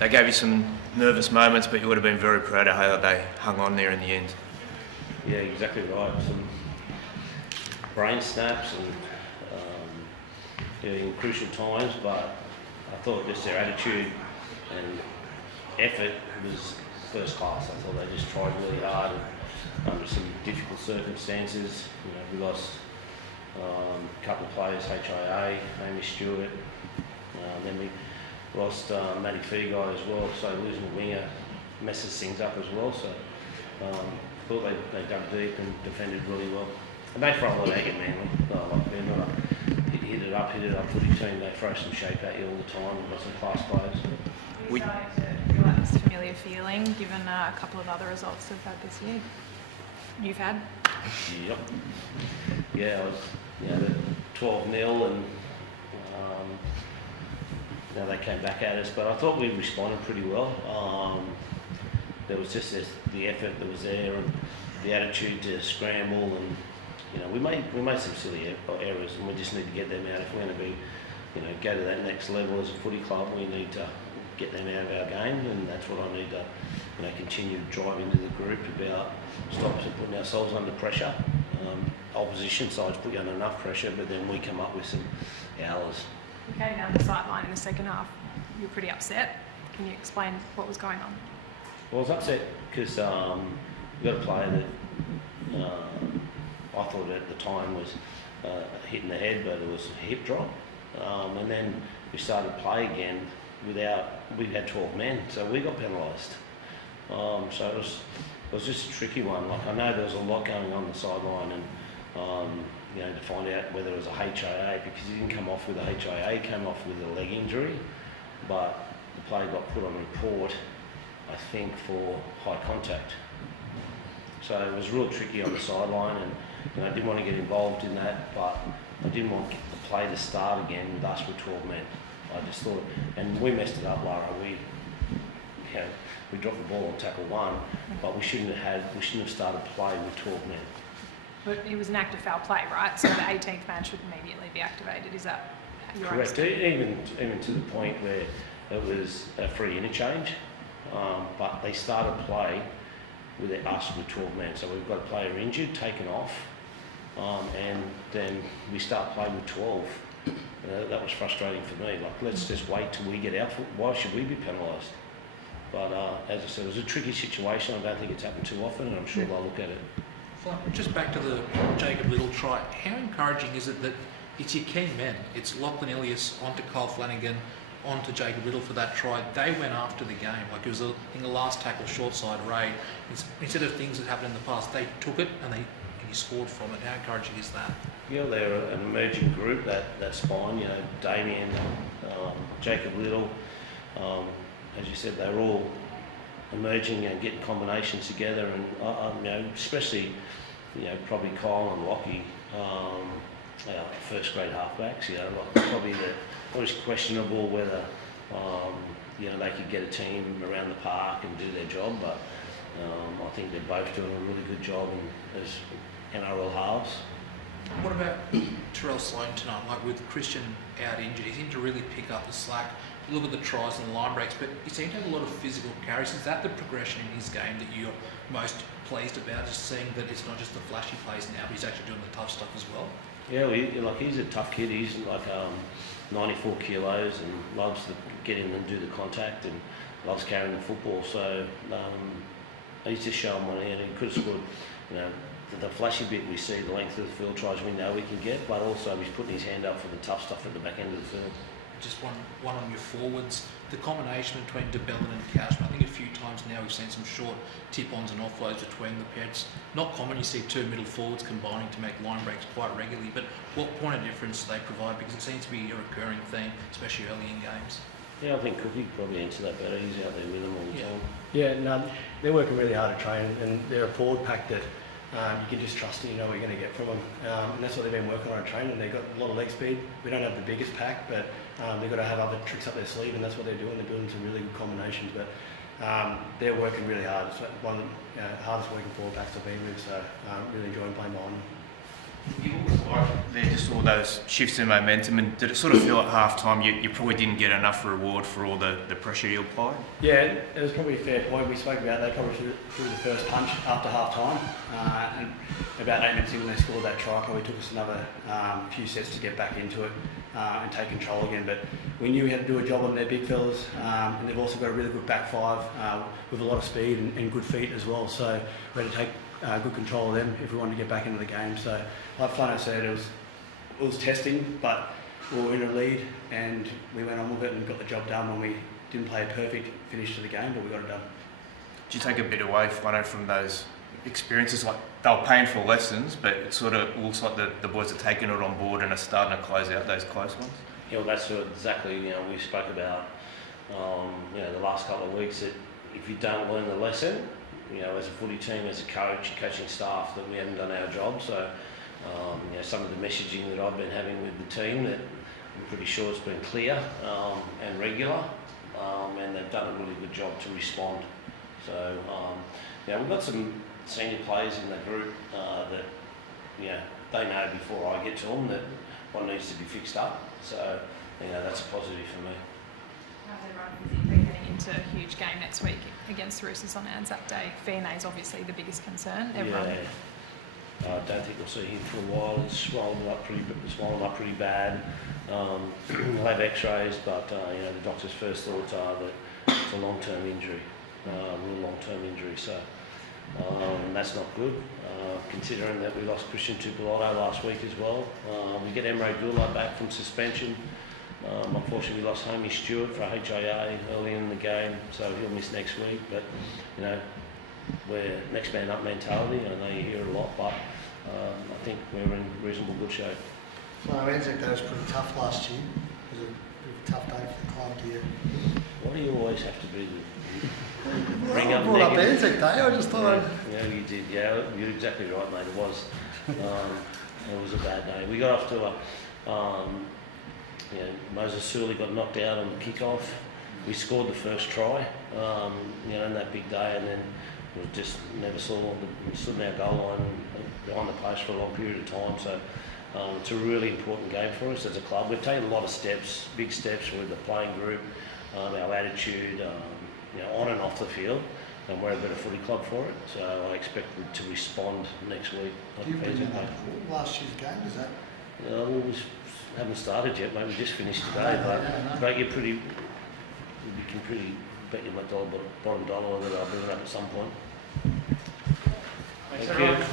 they gave you some nervous moments, but you would have been very proud of how they hung on there in the end. Yeah, exactly right. Some brain snaps and in crucial times, but I thought just their attitude and effort was first class. I thought they just tried really hard under some difficult circumstances. We lost a couple of players, HIA, Amy Stewart, then we lost Matty Feagai as well, so losing a winger messes things up as well. So thought they dug deep and defended really well. And they throw a lot of egg at Manly. They're not a hit it up footy team. They throw some shape at you all the time. They've got some class players. Are you starting to feel like this familiar feeling, given a couple of other results they've had this year? You've had? Yep. Yeah, I was, 12-0 and they came back at us, but I thought we responded pretty well. There was just the effort that was there and the attitude to scramble, and we made some silly errors, and we just need to get them out. If we're going to be, go to that next level as a footy club, we need to get them out of our game, and that's what I need to, continue to drive into the group about stops and putting ourselves under pressure. Opposition sides put you under enough pressure, but then we come up with some hours. You came down the sideline in the second half. You were pretty upset. Can you explain what was going on? Well, I was upset because we got a player that I thought at the time was hitting the head, but it was a hip drop. And then we started play again we had 12 men, so we got penalised. So it was just a tricky one. Like, I know there was a lot going on the sideline, and to find out whether it was a HIA, because he didn't come off with a HIA, he came off with a leg injury, but the player got put on report, I think, for high contact. So it was real tricky on the sideline, and I didn't want to get involved in that, but I didn't want the play to start again with us with 12 men. I just thought, and we messed it up, Lara. We dropped the ball on tackle one, but we shouldn't have started play with 12 men. But it was an act of foul play, right? So the 18th man should immediately be activated. Is that your correct? understanding? Even to the point where it was a free interchange, but they started play with us with 12 men. So we've got a player injured, taken off, and then we start playing with 12. That was frustrating for me. Like, let's just wait till we get out. Why should we be penalised? But as I said, it was a tricky situation. I don't think it's happened too often, and I'm sure they'll look at it. Just back to the Jacob Little try, how encouraging is it that it's your key men? It's Lachlan Ilias onto Kyle Flanagan, onto Jacob Little for that try. They went after the game. Like, it was in the last tackle, short side raid. Instead of things that happened in the past, they took it and you scored from it. How encouraging is that? Yeah, they're an emerging group, that's fine. Damien, Jacob Little, as you said, they're all emerging and getting combinations together, and especially, probably Kyle and Lockie, our first grade halfbacks. Probably always questionable whether they could get a team around the park and do their job, but I think they're both doing a really good job as NRL halves. What about Terrell Sloan tonight? Like, with Christian out injured, he seemed to really pick up the slack. Look at the tries and the line breaks, but he seemed to have a lot of physical carries. Is that the progression in his game that you're most pleased about? Just seeing that it's not just the flashy plays now, but he's actually doing the tough stuff as well? Yeah, he's a tough kid. He's like 94 kilos and loves to get in and do the contact and loves carrying the football. So he's just showing one hand. He could have scored, the flashy bit we see, the length of the field tries we know we can get, but also he's putting his hand up for the tough stuff at the back end of the field. Just one on your forwards, the combination between DeBellin and Cashman. I think a few times now we've seen some short tip-ons and offloads between the pairs. Not common you see two middle forwards combining to make line breaks quite regularly, but what point of difference do they provide? Because it seems to be a recurring theme, especially early in games. Yeah, I think Cookie could probably answer that better. He's out there with them all the time. Yeah, no, they're working really hard to train, and they're a forward pack that you can just trust and you know what you're going to get from them. And that's what they've been working on at training. They've got a lot of leg speed. We don't have the biggest pack, but they've got to have other tricks up their sleeve, and that's what they're doing. They're building some really good combinations, but they're working really hard. It's one of the hardest working forward packs I've been with, so really enjoying playing behind them. You looked like there just all those shifts in momentum, and did it sort of feel at half time you probably didn't get enough reward for all the pressure you applied? Yeah, it was probably a fair point. We spoke about they probably threw the first punch after half time, and about 8 minutes in when they scored that try, probably took us another few sets to get back into it and take control again. But we knew we had to do a job on their big fellas, and they've also got a really good back five with a lot of speed and good feet as well. So we had to take good control of them if we wanted to get back into the game. So like Flanno said, it was testing, but we were in a lead and we went on with it and got the job done when we didn't play a perfect finish to the game, but we got it done. Did you take a bit away, Flanno, from those experiences? Like, they were painful lessons, but it sort of looks like the boys are taking it on board and are starting to close out those close ones. Yeah, well, that's what exactly we spoke about. The last couple of weeks, that if you don't learn the lesson, as a footy team, as a coach, coaching staff, that we haven't done our job. So, some of the messaging that I've been having with the team, that I'm pretty sure it's been clear and regular, and they've done a really good job to respond. So, we've got some senior players in the group that, they know before I get to them that what needs to be fixed up. So, that's a positive for me. How's everyone physically heading into a huge game next week against the Roosters on Anzac Day? Flanno is obviously the biggest concern. Everyone. Yeah. I don't think we'll see him for a while. He's swollen up pretty bad. We'll have X-rays, but the doctor's first thoughts are that it's a long-term injury, real long-term injury. So that's not good. Considering that we lost Christian Tupolotto last week as well. We get Emre Gula back from suspension. Unfortunately, we lost Hamish Stewart for HIA early in the game, so he'll miss next week. But we're next man up mentality. I know you hear it a lot, but I think we're in reasonable good shape. Well, Anzac Day was pretty tough last year. It was a bit of a tough day for the club here. Why do you always have to be bring I up brought up negative? Anzac Day, I just thought Yeah, you did. Yeah, you're exactly right, mate. It was. It was a bad day. We got off to a. Moses Sully got knocked out on the kick-off. We scored the first try, in that big day, and then we just never stood in our goal line behind the post for a long period of time. So it's a really important game for us as a club. We've taken a lot of steps, big steps with the playing group, our attitude, on and off the field, and we're a better footy club for it. So I expect them to respond next week. do you bring that up for last year's game? Is that? We haven't started yet, mate. We just finished today, but you can pretty bet you my bottom dollar that I'll bring it up at some point. Thanks, Thank you.